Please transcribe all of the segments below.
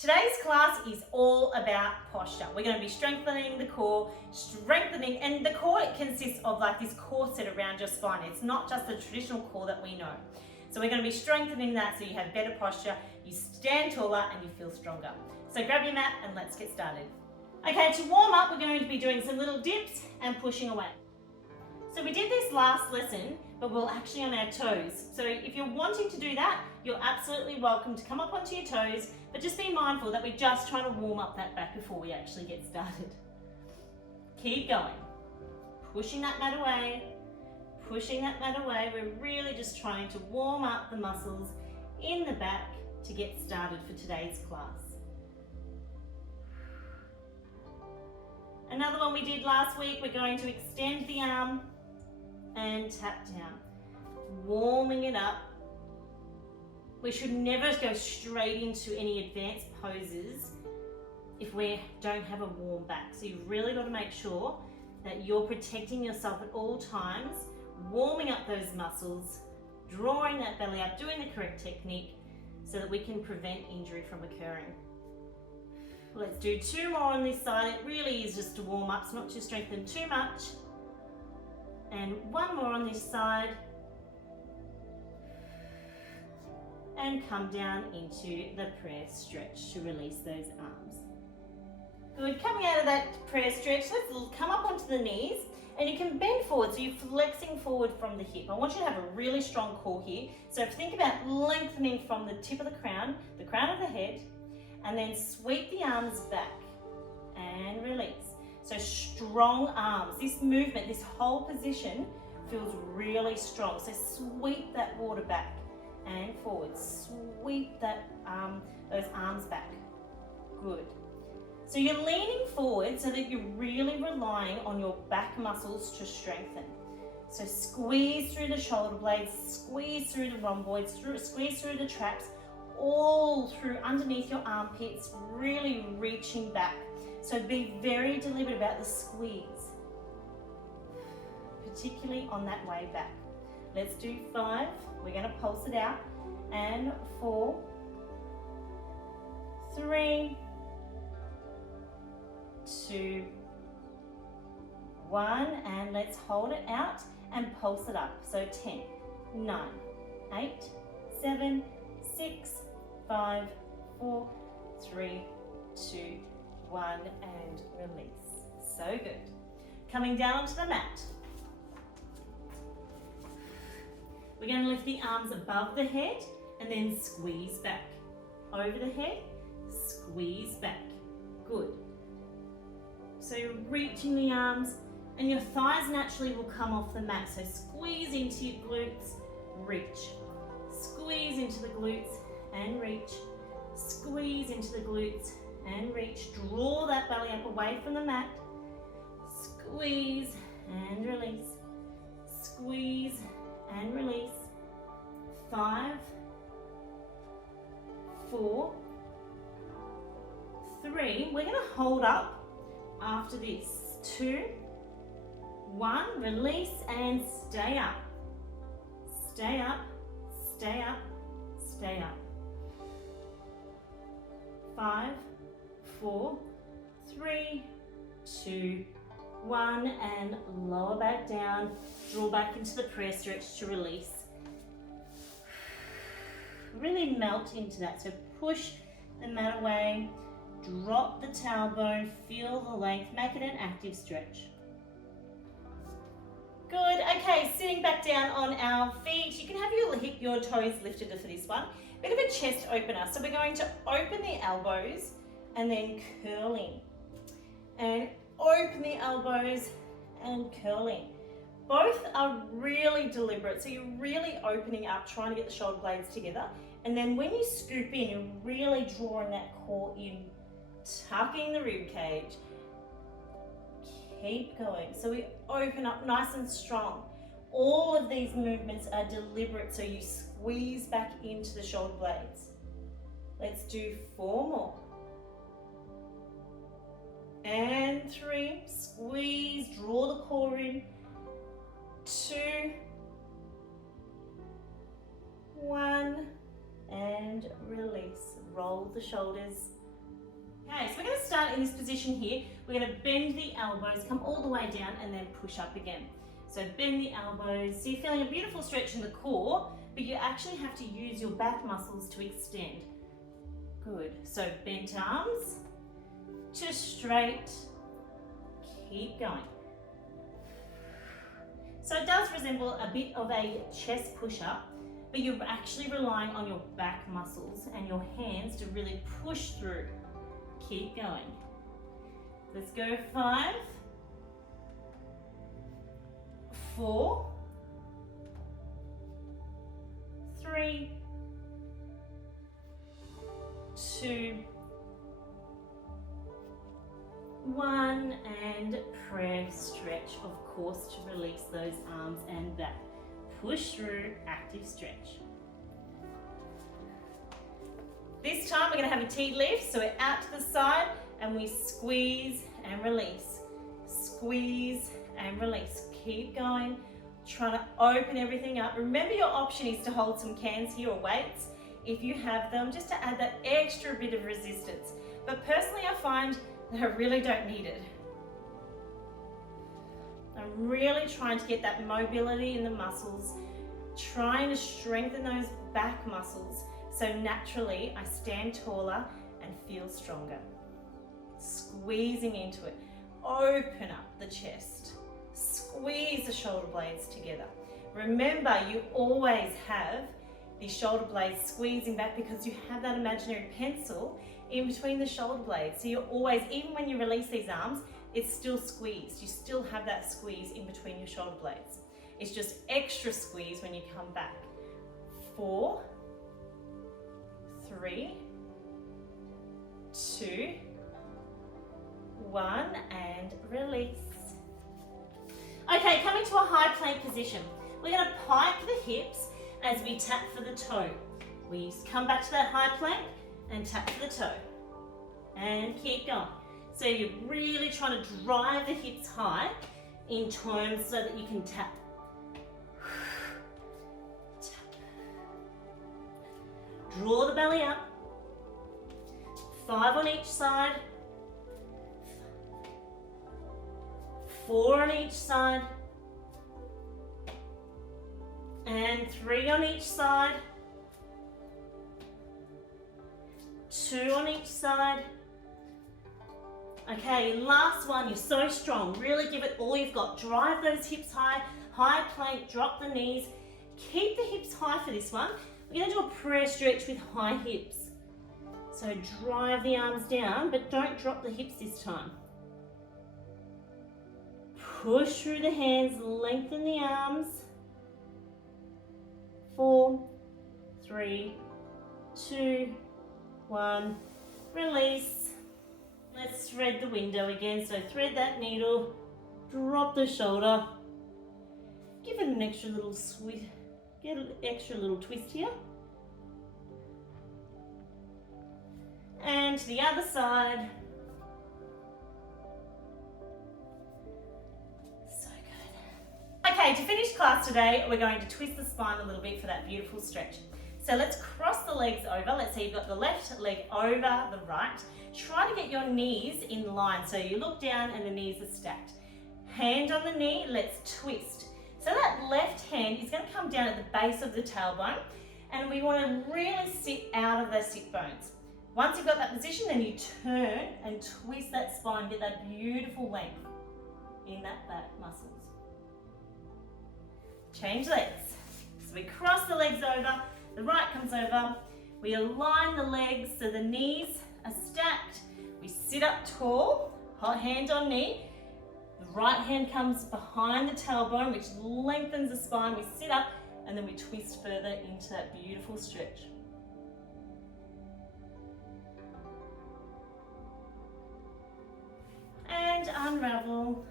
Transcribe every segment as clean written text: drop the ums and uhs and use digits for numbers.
Today's class is all about posture. We're going to be strengthening the core, and the core consists of like this corset around your spine. It's not just the traditional core that we know. So we're going to be strengthening that so you have better posture, you stand taller and you feel stronger. So grab your mat and let's get started. Okay, to warm up, we're going to be doing some little dips and pushing away. So we did this last lesson, but we're actually on our toes. So if you're wanting to do that, you're absolutely welcome to come up onto your toes, but just be mindful that we're just trying to warm up that back before we actually get started. Keep going. Pushing that mat away, pushing that mat away. We're really just trying to warm up the muscles in the back to get started for today's class. Another one we did last week, we're going to extend the arm and tap down, warming it up. We should never go straight into any advanced poses if we don't have a warm back. So you've really got to make sure that you're protecting yourself at all times, warming up those muscles, drawing that belly up, doing the correct technique so that we can prevent injury from occurring. Let's do two more on this side. It really is just to warm up, it's not to strengthen too much. And one more on this side. And come down into the prayer stretch to release those arms. Good, coming out of that prayer stretch, let's come up onto the knees and you can bend forward, so you're flexing forward from the hip. I want you to have a really strong core here. So think about lengthening from the tip of the crown of the head, and then sweep the arms back and release. So strong arms. This movement, this whole position feels really strong. So sweep that water back and forward. Sweep that those arms back. Good. So you're leaning forward so that you're really relying on your back muscles to strengthen. So squeeze through the shoulder blades, squeeze through the rhomboids, squeeze through the traps, all through underneath your armpits, really reaching back. So be very deliberate about the squeeze, particularly on that way back. Let's do 5. We're going to pulse it out. And 4, 3, 2, 1. And let's hold it out and pulse it up. So 10, 9, 8, 7, 6, 5, 4, 3, 2, 1, and release. So good. Coming down onto the mat. We're going to lift the arms above the head and then squeeze back. Over the head, squeeze back. Good. So you're reaching the arms and your thighs naturally will come off the mat. So squeeze into your glutes, reach. Squeeze into the glutes and reach. Squeeze into the glutes and reach. Draw that belly up away from the mat. Squeeze and release. Squeeze and release. 5, 4, 3. We're going to hold up after this. 2, 1. Release and stay up. Stay up. Stay up. Stay up. 5, 4, 3, 2, 1, and lower back down. Draw back into the prayer stretch to release. Really melt into that. So push the mat away, drop the tailbone, feel the length, make it an active stretch. Good. Okay, sitting back down on our feet. You can have your toes lifted for this one. Bit of a chest opener. So we're going to open the elbows and then curling. And open the elbows and curling. Both are really deliberate. So you're really opening up, trying to get the shoulder blades together. And then when you scoop in, you're really drawing that core in, tucking the rib cage. Keep going. So we open up nice and strong. All of these movements are deliberate, so you squeeze back into the shoulder blades. Let's do 4 more. And 3, squeeze, draw the core in. 2, 1, and release. Roll the shoulders, Okay, so we're going to start in this position here. We're going to bend the elbows, come all the way down and then push up again. So bend the elbows. So you're feeling a beautiful stretch in the core, but you actually have to use your back muscles to extend. Good. So bent arms to straight. Keep going. So it does resemble a bit of a chest push-up, but you're actually relying on your back muscles and your hands to really push through. Keep going. Let's go 5, 4, 3, 2, 1, and press, stretch, of course, to release those arms and back. Push through, active stretch. This time we're going to have a T lift, so we're out to the side and we squeeze and release. Squeeze and release. Keep going. Try to open everything up. Remember, your option is to hold some cans here or weights if you have them, just to add that extra bit of resistance. But personally, I find that I really don't need it. I'm really trying to get that mobility in the muscles, trying to strengthen those back muscles, so naturally I stand taller and feel stronger. Squeezing into it. Open up the chest. Squeeze the shoulder blades together. Remember, you always have the shoulder blades squeezing back because you have that imaginary pencil in between the shoulder blades. So you're always, even when you release these arms, it's still squeezed. You still have that squeeze in between your shoulder blades. It's just extra squeeze when you come back. 4, 3, 2, 1, and release. Okay, coming to a high plank position. We're going to pike the hips as we tap for the toe. We come back to that high plank and tap for the toe. And keep going. So you're really trying to drive the hips high in terms so that you can tap. Tap. Draw the belly up. 5 on each side. 4 on each side. And 3 on each side. 2 on each side. Okay, last one, you're so strong. Really give it all you've got. Drive those hips high, high plank, drop the knees. Keep the hips high for this one. We're gonna do a prayer stretch with high hips. So drive the arms down, but don't drop the hips this time. Push through the hands, lengthen the arms. 4, 3, 2, 1, release. Let's thread the window again. So thread that needle, drop the shoulder, give it an extra little get an extra little twist here. And to the other side. So good. Okay, to finish class today, we're going to twist the spine a little bit for that beautiful stretch. So let's cross the legs over. Let's say you've got the left leg over the right. Try to get your knees in line. So you look down and the knees are stacked. Hand on the knee, let's twist. So that left hand is going to come down at the base of the tailbone, and we want to really sit out of those sit bones. Once you've got that position, then you turn and twist that spine, get that beautiful length in that back muscles. Change legs. So we cross the legs over, the right comes over, we align the legs so the knees are stacked. We sit up tall, hand on knee. The right hand comes behind the tailbone, which lengthens the spine. We sit up and then we twist further into that beautiful stretch. And unravel.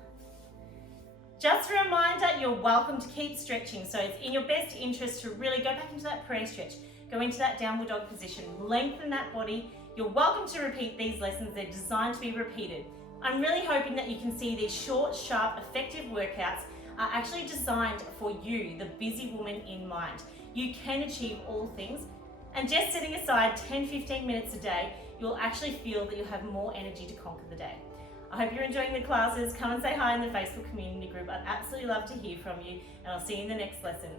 Just a reminder, you're welcome to keep stretching. So it's in your best interest to really go back into that prayer stretch. Go into that downward dog position. Lengthen that body. You're welcome to repeat these lessons. They're designed to be repeated. I'm really hoping that you can see these short, sharp, effective workouts are actually designed for you, the busy woman in mind. You can achieve all things And just setting aside 10-15 minutes a day, you'll actually feel that you'll have more energy to conquer the day. I hope you're enjoying the classes. Come and say hi in the Facebook community group. I'd absolutely love to hear from you, and I'll see you in the next lesson.